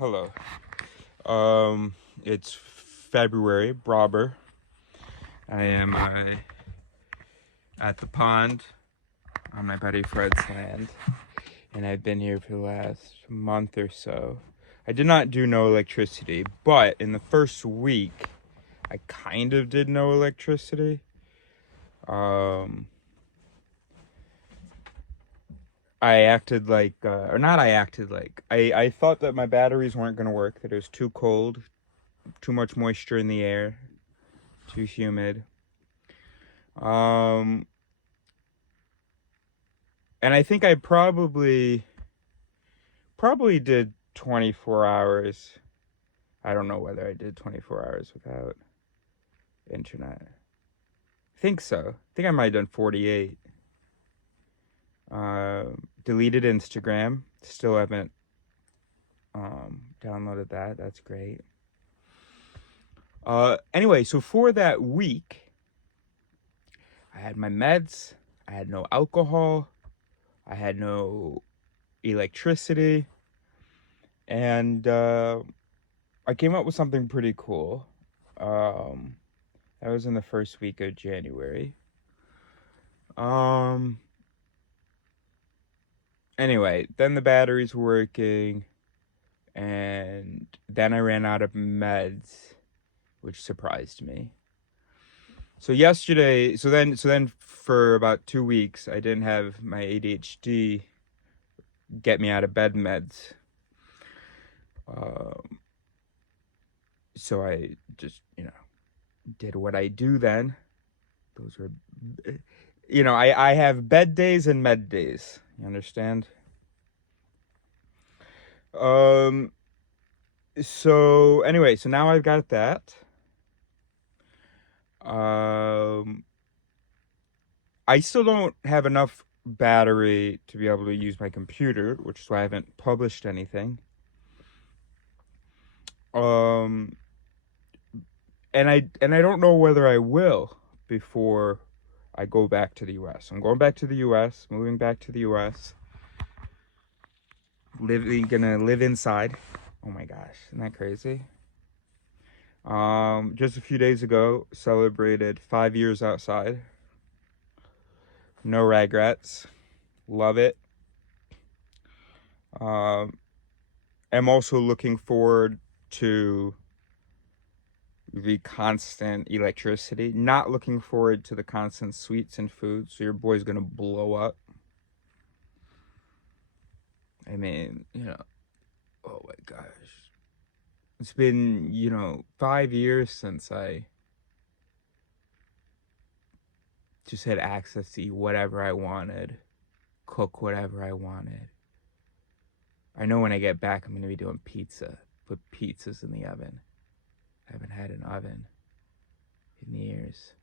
Hello. It's February, Brobber. I am at the pond on my buddy Fred's land, and I've been here for the last month or so. I did not do no electricity, but in the first week, I kind of did no electricity. I acted like, or not I acted like, I thought that my batteries weren't going to work, that it was too cold, too much moisture in the air, too humid. Um, and I think I probably did 24 hours. I don't know whether I did 24 hours without internet. I think so. I think I might have done 48. Deleted Instagram. Still haven't downloaded that. That's great. Anyway, so for that week, I had my meds. I had no alcohol. I had no electricity. And I came up with something pretty cool. That was in the first week of January. Anyway, then the batteries were working, and then I ran out of meds, which surprised me. So then for about 2 weeks, I didn't have my ADHD get me out of bed meds. So I just, did what I do then. Those were, I have bed days and med days. You understand? So anyway, so now I've got that. I still don't have enough battery to be able to use my computer, which is why I haven't published anything. And I don't know whether I will before I go back to the US. I'm going back to the US, moving back to the US. Gonna live inside. Oh my gosh, isn't that crazy? Just a few days ago, celebrated 5 years outside. No regrets. Love it. I'm also looking forward to the constant electricity. Not looking forward to the constant sweets and food. So your boy's gonna blow up. I mean, oh my gosh. It's been, 5 years since I just had access to eat whatever I wanted, cook whatever I wanted. I know when I get back, I'm going to be doing pizza. Put pizzas in the oven. I haven't had an oven in years.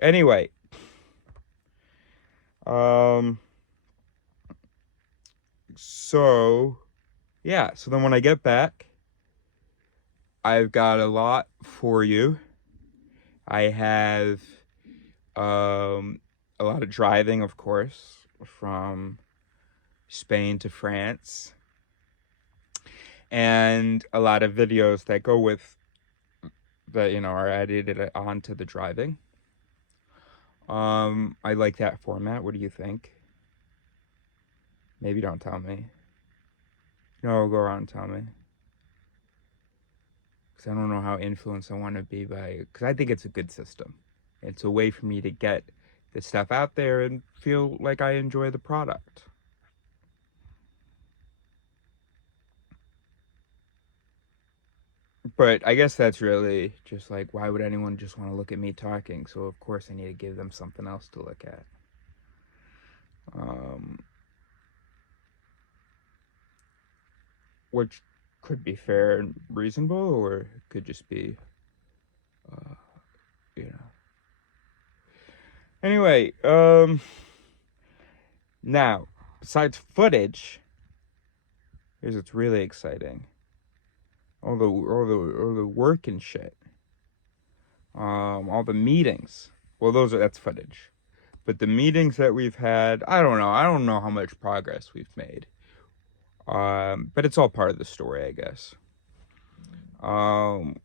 Anyway, so then when I get back, I've got a lot for you. I have a lot of driving, of course, from Spain to France, and a lot of videos that go with that, are edited onto the driving. I like that format. What do you think? Maybe don't tell me. No, go around and tell me. Because I don't know how influenced I want to be by it. Because I think it's a good system. It's a way for me to get the stuff out there and feel like I enjoy the product. But I guess that's really just like, why would anyone just want to look at me talking? So of course I need to give them something else to look at. Which could be fair and reasonable, or it could just be, you know. Anyway, now, besides footage, here's what's really exciting. All the work and shit. All the meetings. Well, that's footage. But the meetings that we've had, I don't know how much progress we've made. But it's all part of the story, I guess. And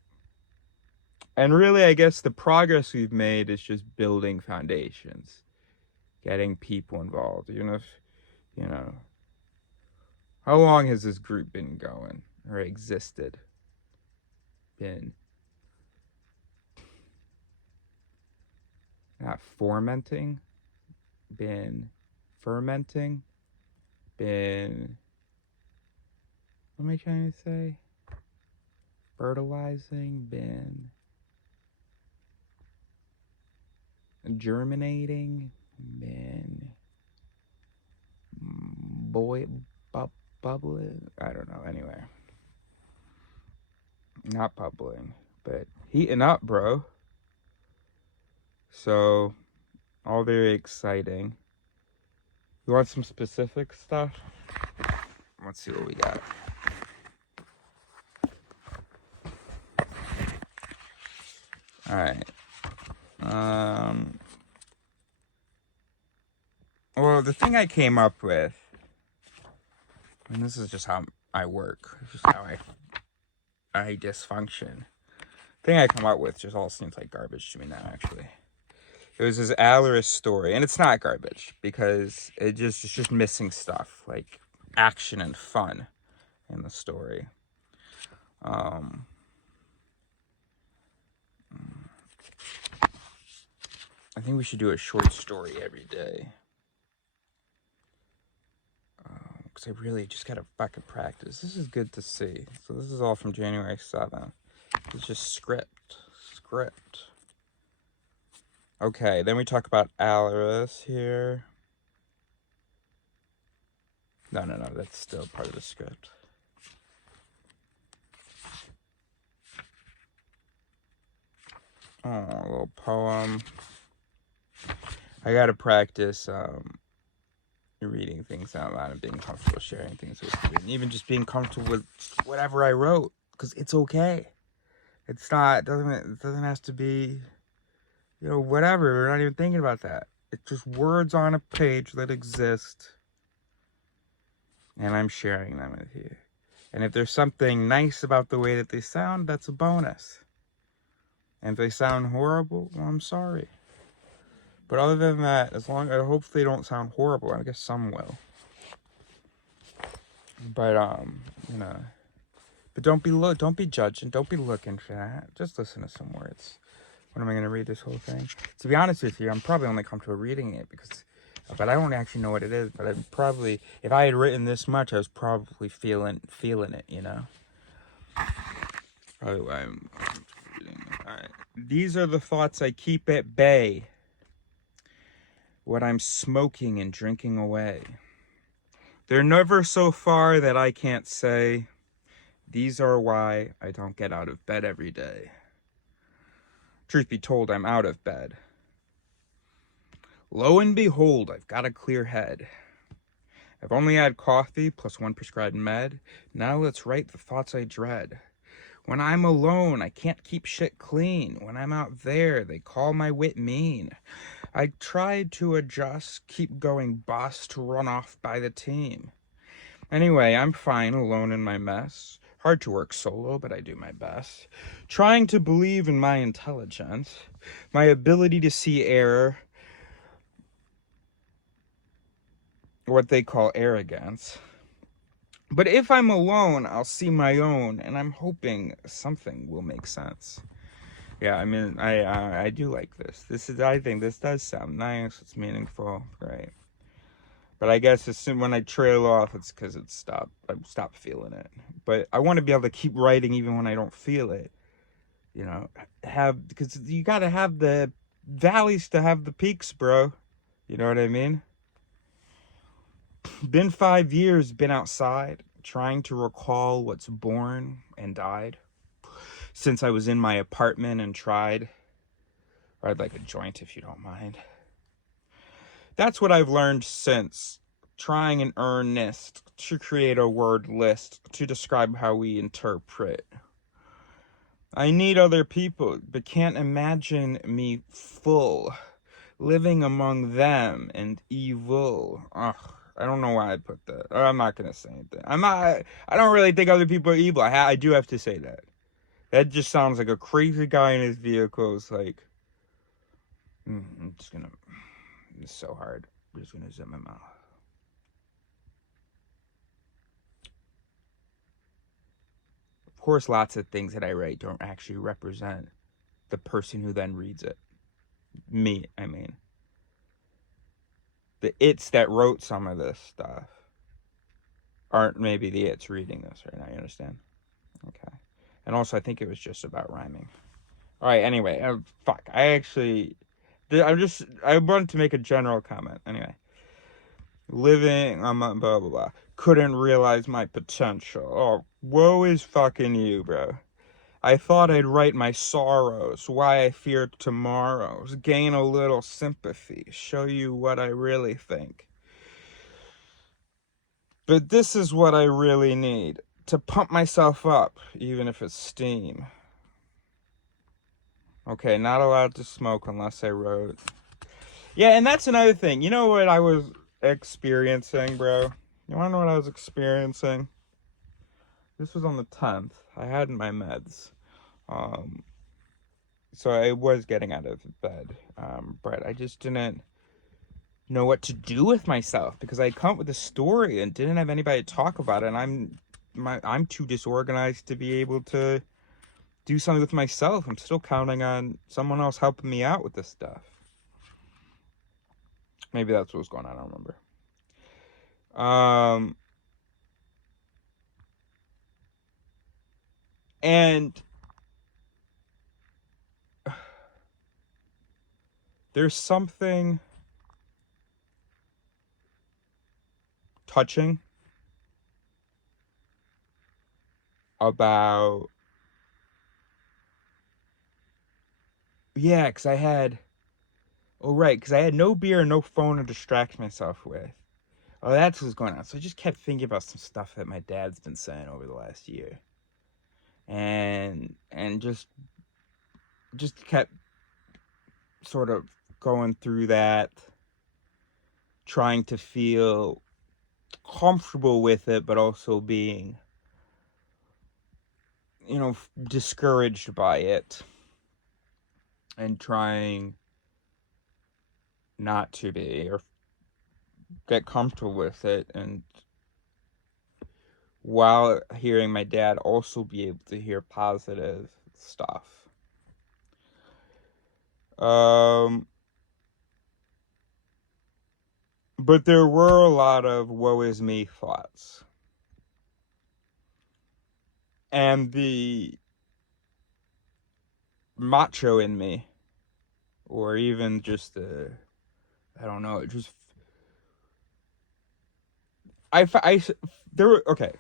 really, I guess the progress we've made is just building foundations, getting people involved. Even if, you know, how long has this group been going or existed? Been not fomenting, been fermenting, been, what am I trying to say? Fertilizing, been germinating, been bubbling. I don't know. Anyway, not bubbling, but heating up, bro. So, all very exciting. You want some specific stuff? Let's see what we got. All right. Well, the thing I came up with, and this is just how I work, just how I dysfunction. The thing I come up with just all seems like garbage to me now, actually. It was this Alaris story, and it's not garbage because it's just missing stuff like action and fun in the story. I think we should do a short story every day. Because I really just gotta fucking practice. This is good to see. So this is all from January 7th. It's just script. Okay, then we talk about Alaris here. No, that's still part of the script. Oh, a little poem. I gotta practice reading things out loud and being comfortable sharing things with you, and even just being comfortable with whatever I wrote, because it's okay. It's not, it doesn't have to be, whatever. We're not even thinking about that. It's just words on a page that exist, and I'm sharing them with you. And if there's something nice about the way that they sound, that's a bonus. And if they sound horrible, well, I'm sorry. But other than that, I hope they don't sound horrible. I guess some will. But but don't be judging. Don't be looking for that. Just listen to some words. When am I gonna read this whole thing? To be honest with you, I'm probably only comfortable reading it but I don't actually know what it is. But I'd probably, if I had written this much, I was probably feeling it. Probably why I'm reading. All right. These are the thoughts I keep at bay. What I'm smoking and drinking away. They're never so far that I can't say, these are why I don't get out of bed every day. Truth be told, I'm out of bed. Lo and behold, I've got a clear head. I've only had coffee plus one prescribed med. Now let's write the thoughts I dread. When I'm alone, I can't keep shit clean. When I'm out there, they call my wit mean. I tried to adjust, keep going bust, run off by the team. Anyway, I'm fine alone in my mess. Hard to work solo, but I do my best. Trying to believe in my intelligence, my ability to see error, what they call arrogance. But if I'm alone, I'll see my own, and I'm hoping something will make sense. Yeah, I mean, I do like this. I think this does sound nice. It's meaningful, right? But I guess when I trail off, it's because I stopped feeling it. But I want to be able to keep writing even when I don't feel it. Because you got to have the valleys to have the peaks, bro. You know what I mean? Been 5 years, been outside, trying to recall what's born and died. Since I was in my apartment and tried. Or I'd like a joint if you don't mind. That's what I've learned since. Trying in earnest to create a word list to describe how we interpret. I need other people, but can't imagine me full. Living among them and evil. Ugh, I don't know why I put that. Or I'm not gonna say anything. I don't really think other people are evil. I do have to say that. That just sounds like a crazy guy in his vehicle is like. I'm just gonna. It's so hard. I'm just gonna zip my mouth. Of course, lots of things that I write don't actually represent the person who then reads it. Me, I mean. The it's that wrote some of this stuff aren't maybe the it's reading this right now. You understand? Okay. And also, I think it was just about rhyming. All right. Anyway, fuck. I wanted to make a general comment. Anyway, living, blah blah blah. Couldn't realize my potential. Oh, woe is fucking you, bro. I thought I'd write my sorrows, why I feared tomorrows, gain a little sympathy, show you what I really think. But this is what I really need, to pump myself up, even if it's steam. Okay, not allowed to smoke unless I wrote. Yeah, and that's another thing. You know what I was experiencing, bro? You wanna know what I was experiencing? This was on the 10th. I had my meds. So I was getting out of bed. But I just didn't know what to do with myself because I come up with a story and didn't have anybody to talk about it, and I'm too disorganized to be able to do something with myself. I'm still counting on someone else helping me out with this stuff. Maybe that's what was going on. I don't remember. And there's something touching about, yeah, because I had, oh right, because I had no beer and no phone to distract myself with. Oh, that's what's going on. So I just kept thinking about some stuff that my dad's been saying over the last year, and just kept sort of going through that, trying to feel comfortable with it, but also being, discouraged by it, and trying not to be or get comfortable with it, and while hearing my dad also be able to hear positive stuff. But there were a lot of woe is me thoughts. And the macho in me, or even just I don't know, just, there were, okay,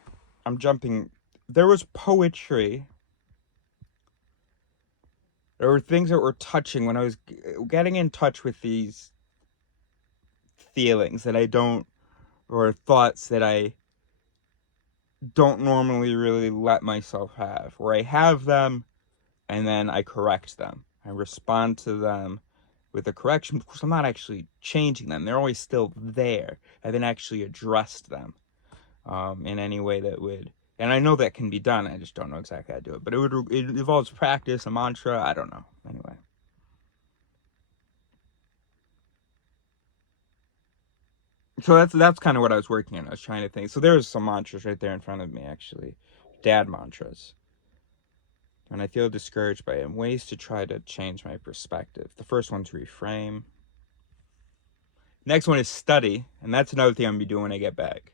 I'm jumping, there was poetry, there were things that were touching when I was getting in touch with these feelings that I don't, or thoughts that I don't normally really let myself have, where I have them and then I correct them. I respond to them with a correction. Of course, I'm not actually changing them. They're always still there. I haven't actually addressed them in any way that would, and I know that can be done. I just don't know exactly how to do it. But it involves practice, a mantra. I don't know. Anyway. So that's kind of what I was working on. I was trying to think. So there's some mantras right there in front of me, actually. Dad mantras. And I feel discouraged by them. Ways to try to change my perspective. The first one's reframe. Next one is study. And that's another thing I'm going to be doing when I get back.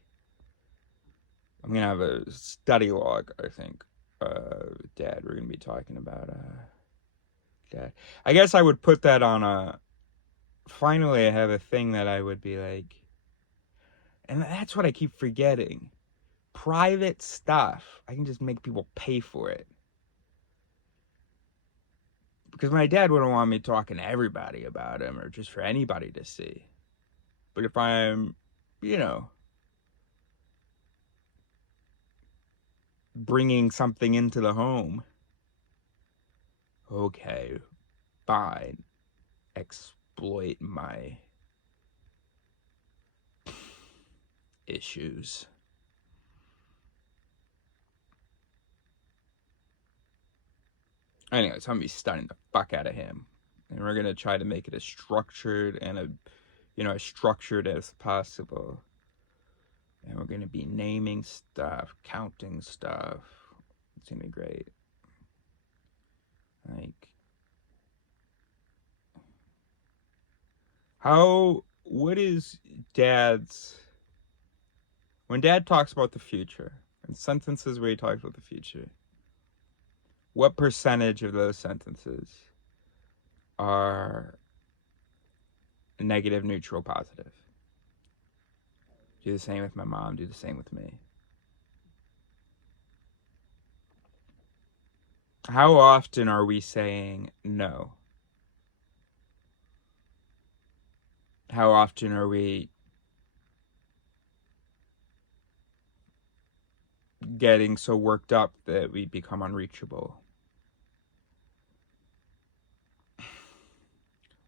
I'm going to have a study log, I think. Dad, we're going to be talking about Dad. I guess I would put that on a... Finally, I have a thing that I would be like... And that's what I keep forgetting. Private stuff. I can just make people pay for it. Because my dad wouldn't want me talking to everybody about him or just for anybody to see. But if I'm, bringing something into the home, okay, fine. Exploit my issues. Anyways, I'm gonna be stunning the fuck out of him, and we're gonna try to make it as structured and as structured as possible. And we're gonna be naming stuff, counting stuff. It's gonna be great. Like, what is Dad's, when Dad talks about the future, and sentences where he talks about the future, what percentage of those sentences are negative, neutral, positive? Do the same with my mom, do the same with me. How often are we saying no? How often are we getting so worked up that we become unreachable?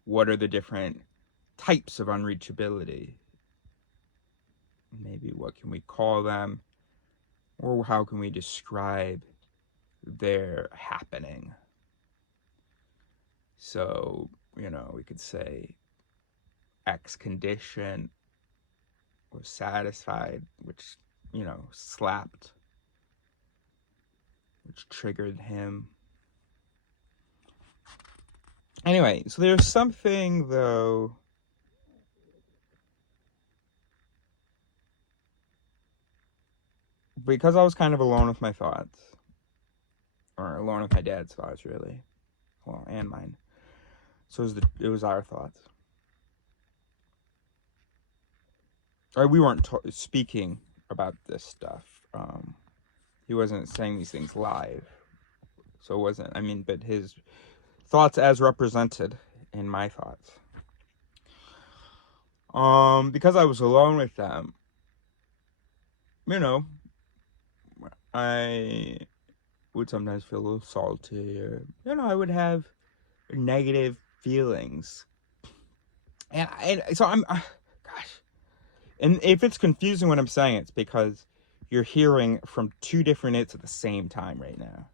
What are the different types of unreachability? Maybe what can we call them? Or how can we describe their happening? So, we could say X condition was satisfied, which, slapped, which triggered him. Anyway, so there's something, though, because I was kind of alone with my thoughts, or alone with my dad's thoughts, really, well, and mine. So it was our thoughts. Or we weren't speaking about this stuff. He wasn't saying these things live, so it wasn't. But his thoughts as represented in my thoughts. Because I was alone with them, I would sometimes feel a little salty, or I would have negative feelings, and so gosh, and if it's confusing what I'm saying, it's because you're hearing from two different it's at the same time right now.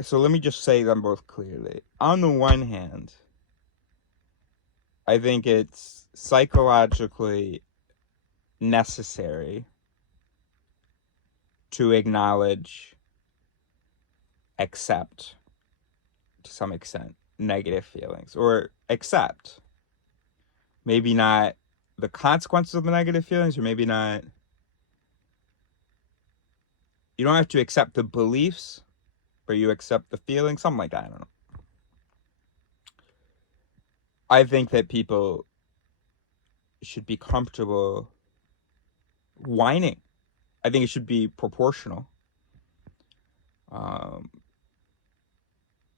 So let me just say them both clearly. On the one hand, I think it's psychologically necessary to acknowledge, accept, to some extent, negative feelings, or accept. Maybe not the consequences of the negative feelings, or maybe not. You don't have to accept the beliefs, but you accept the feelings, something like that. I don't know. I think that people should be comfortable whining. I think it should be proportional. Not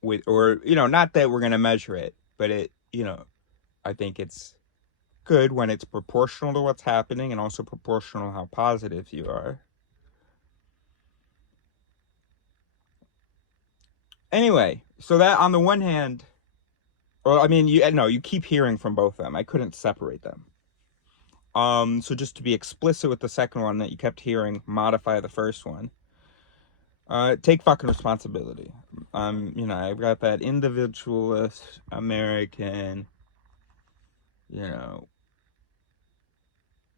that we're going to measure it, but I think it's good when it's proportional to what's happening, and also proportional how positive you are. Anyway, so that on the one hand, you keep hearing from both of them. I couldn't separate them. So just to be explicit with the second one that you kept hearing, modify the first one. Take fucking responsibility. I've got that individualist, American,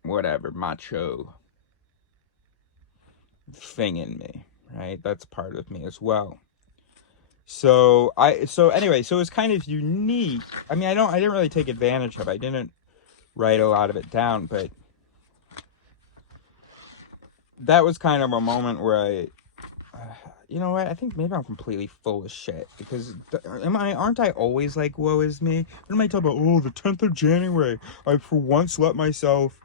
whatever, macho thing in me, right? That's part of me as well. So it's kind of unique. I didn't really take advantage of it. I didn't write a lot of it down, but that was kind of a moment where I think maybe I'm completely full of shit, because aren't I always like, woe is me? When am I talking about, the 10th of January, I for once let myself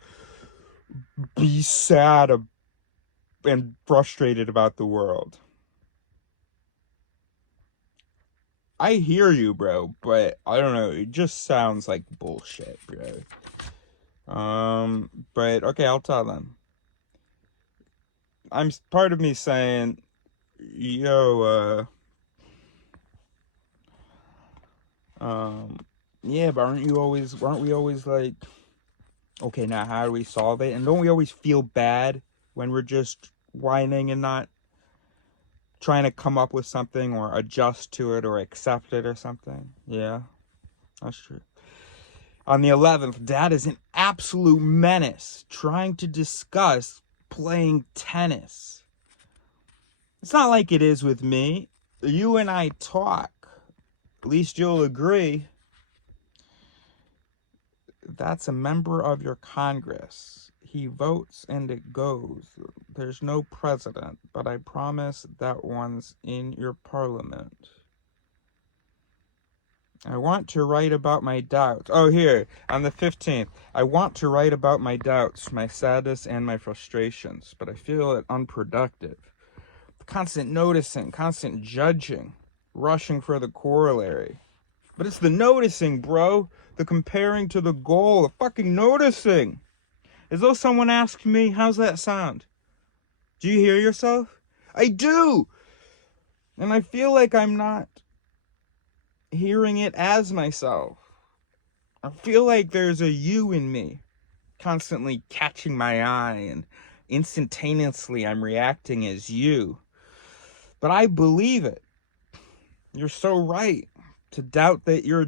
be sad and frustrated about the world. I hear you, bro, but I don't know, it just sounds like bullshit, bro. But okay, I'll tell them. I'm part of me saying, yo, yeah, but aren't we always like Okay, now how do we solve it? And don't we always feel bad when we're just whining and not trying to come up with something or adjust to it or accept it or something? Yeah, that's true. On the 11th, Dad is an absolute menace trying to discuss playing tennis. It's not like it is with me. You and I talk. At least you'll agree. That's a member of your Congress. He votes and it goes. There's no president, but I promise that one's in your parliament. I want to write about my doubts. Oh, here, on the 15th. I want to write about my doubts, my sadness, and my frustrations, but I feel it unproductive. Constant noticing, constant judging, rushing for the corollary. But it's the noticing, bro. The comparing to the goal. The fucking noticing. As though someone asked me, how's that sound? Do you hear yourself? I do! And I feel like I'm not hearing it as myself. I feel like there's a you in me constantly catching my eye, and instantaneously I'm reacting as you. But I believe it. You're so right to doubt that you're